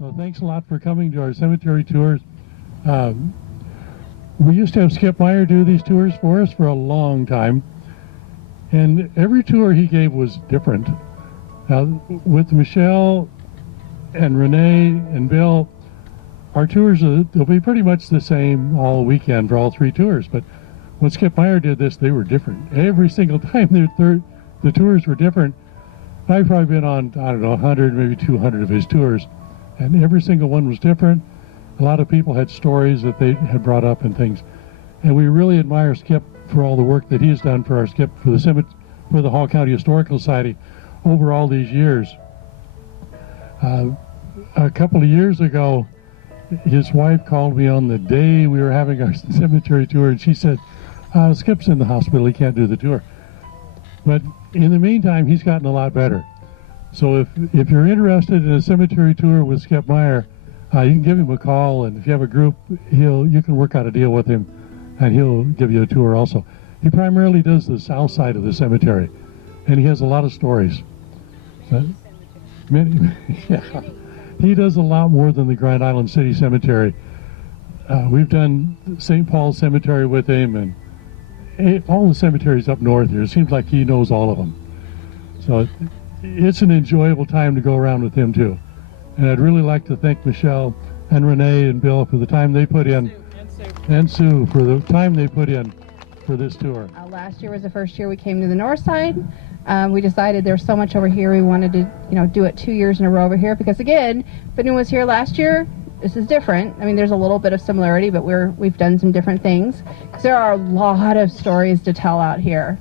So thanks a lot for coming to our cemetery tours. Um, we used to have Skip Meyer do these tours for us for a long time, and every tour he gave was different. With Michelle and Renee and Bill, our tours they'll be pretty much the same all weekend for all three tours. But when Skip Meyer did this, they were different. Every single time the tours were different. I've probably been on, I don't know, 100, maybe 200 of his tours, and every single one was different. A lot of people had stories that they had brought up and things. And we really admire Skip for all the work that he's done for the Hall County Historical Society over all these years. A couple of years ago, his wife called me on the day we were having our cemetery tour, and she said, Skip's in the hospital, he can't do the tour. But in the meantime, he's gotten a lot better. So if you're interested in a cemetery tour with Skip Meyer, you can give him a call, and if you have a group, you can work out a deal with him, and he'll give you a tour also. He primarily does the south side of the cemetery, and he has a lot of stories. Yeah. He does a lot more than the Grand Island City Cemetery. We've done St. Paul's Cemetery with him, and all the cemeteries up north here. It seems like he knows all of them. So it's an enjoyable time to go around with him too. And I'd really like to thank Michelle and Renee and Bill for the time they put in, and Sue for the time they put in for this tour. Last year was the first year we came to the north side. We decided there's so much over here we wanted to do it 2 years in a row over here, because again, if anyone was here last year, this is different. I mean, there's a little bit of similarity, but we've done some different things. There are a lot of stories to tell out here.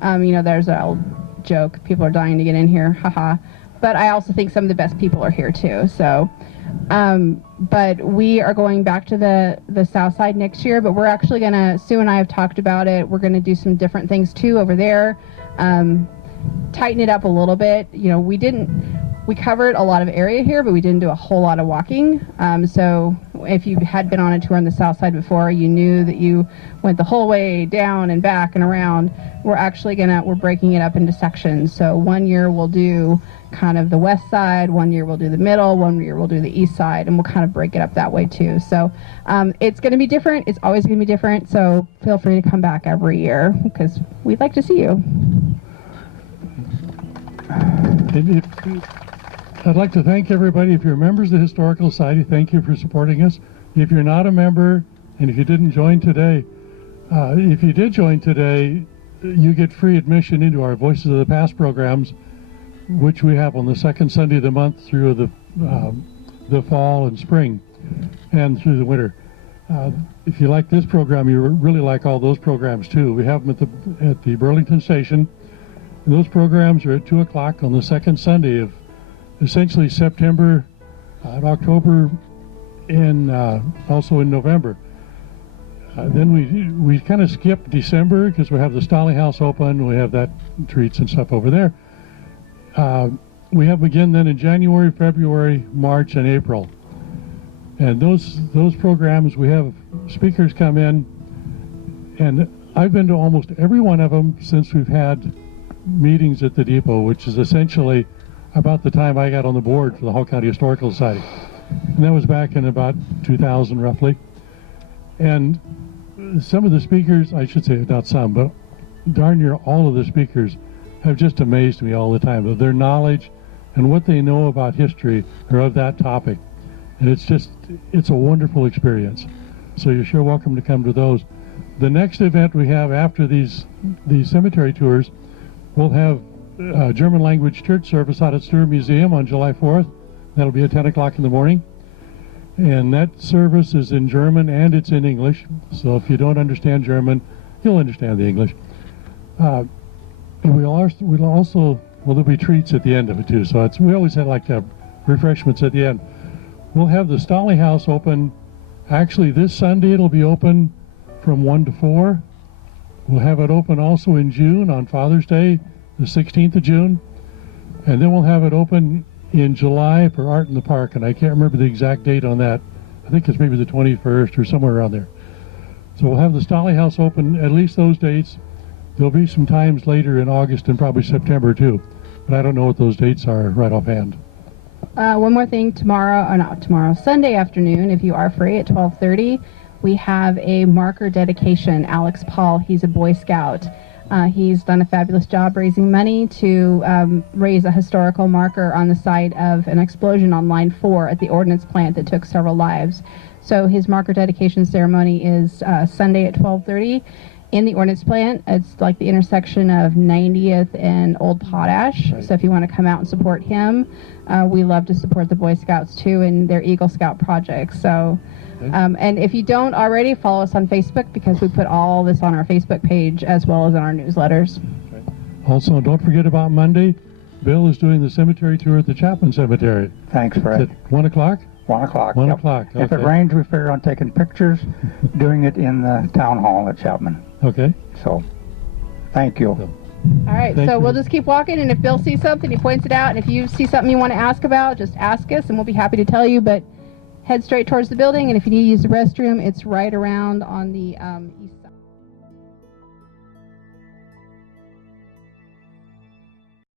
There's an old joke, people are dying to get in here, haha. But I also think some of the best people are here too. So, but we are going back to the south side next year, but we're actually gonna, Sue and I have talked about it, we're gonna do some different things too over there. Tighten it up a little bit. We covered a lot of area here, but we didn't do a whole lot of walking. So if you had been on a tour on the south side before, you knew that you went the whole way down and back and around. We're breaking it up into sections. So 1 year we'll do kind of the west side, 1 year we'll do the middle, 1 year we'll do the east side, and we'll kind of break it up that way too. So it's going to be different. It's always going to be different. So feel free to come back every year, because we'd like to see you. I'd like to thank everybody. If you're members of the Historical Society, thank you for supporting us. If you're not a member, and if you didn't join today, if you did join today, you get free admission into our Voices of the Past programs, which we have on the second Sunday of the month through the fall and spring and through the winter. If you like this program, you really like all those programs too. We have them at the Burlington station. And those programs are at 2 o'clock on the second Sunday of essentially September and October, and also in November. Then we kind of skip December because we have the Stolly House open. We have that treats and stuff over there. We have again then in January, February, March, and April. And those programs, we have speakers come in, and I've been to almost every one of them since we've had meetings at the depot, which is essentially about the time I got on the board for the Hall County Historical Society. And that was back in about 2000 roughly. And some of the speakers, I should say not some, but darn near all of the speakers have just amazed me all the time of their knowledge and what they know about history or of that topic. And it's a wonderful experience. So you're sure welcome to come to those. The next event we have after these cemetery tours, we'll have a German language church service out at Stewart Museum on July 4th. That'll be at 10 o'clock in the morning. And that service is in German and it's in English. So if you don't understand German, you'll understand the English. And there'll be treats at the end of it too. So we always like to have refreshments at the end. We'll have the Stolly House open. Actually, this Sunday it'll be open from 1 to 4. We'll have it open also in June on Father's Day, the 16th of June. And then we'll have it open in July for Art in the Park. And I can't remember the exact date on that. I think it's maybe the 21st or somewhere around there. So we'll have the Stolly House open at least those dates. There'll be some times later in August and probably September too. But I don't know what those dates are right offhand. One more thing, Sunday afternoon, if you are free at 12:30, we have a marker dedication. Alex Paul, he's a Boy Scout. He's done a fabulous job raising money to raise a historical marker on the site of an explosion on Line 4 at the ordnance plant that took several lives. So his marker dedication ceremony is Sunday at 12:30 in the ordnance plant. It's like the intersection of 90th and Old Potash. Right. So if you want to come out and support him, we love to support the Boy Scouts too in their Eagle Scout projects. So. And if you don't already, follow us on Facebook because we put all this on our Facebook page as well as in our newsletters. Also, don't forget about Monday. Bill is doing the cemetery tour at the Chapman Cemetery. Thanks, Is Fred. it 1 o'clock? 1 o'clock. 1 yep. o'clock. If it Okay. rains, we figure on taking pictures, doing it in the town hall at Chapman. Okay. So, thank you. All right, Thank so you. we'll just keep walking, and if Bill sees something, he points it out, and if you see something you want to ask about, just ask us, and we'll be happy to tell you, but head straight towards the building, and if you need to use the restroom, it's right around on the east